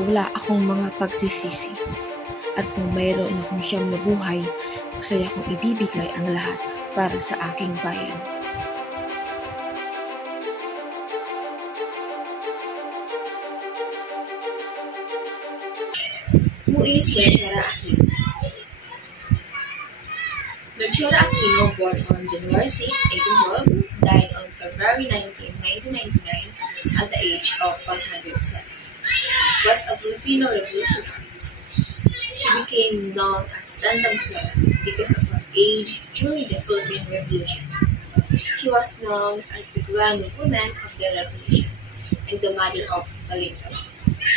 wala akong mga pagsisisi. At kung mayroon akong siyam na buhay, masaya kong ibibigay ang lahat para sa aking bayan. Who is Melchora Aquino? Melchora Aquino, born on January 6, 1812, died on February 19, 1999, at the age of 107. Was a Filipino revolutionary. She became known as Tandang Sora because of her age during the Philippine Revolution. She was known as the grand woman of the revolution and the mother of Kalinga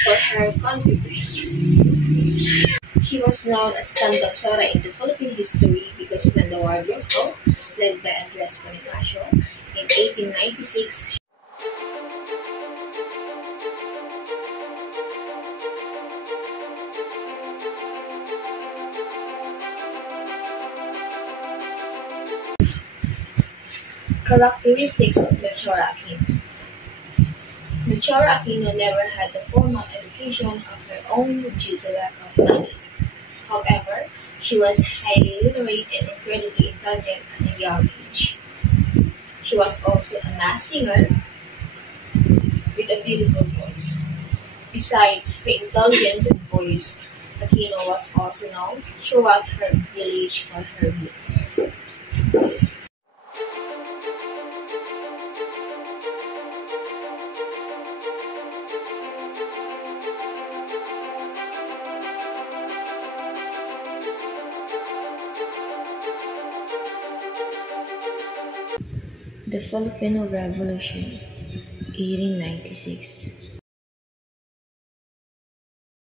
for her contributions. She was known as Tandang Sora in the Philippine history because when the war broke out, led by Andres Bonifacio in 1896, characteristics of Melchora Aquino. Melchora Aquino never had a formal education of her own due to lack of money. However, she was highly literate and incredibly intelligent at a young age. She was also a mass singer with a beautiful voice. Besides her intelligence and voice, Aquino was also known throughout her village for her beauty. The Filipino Revolution, 1896.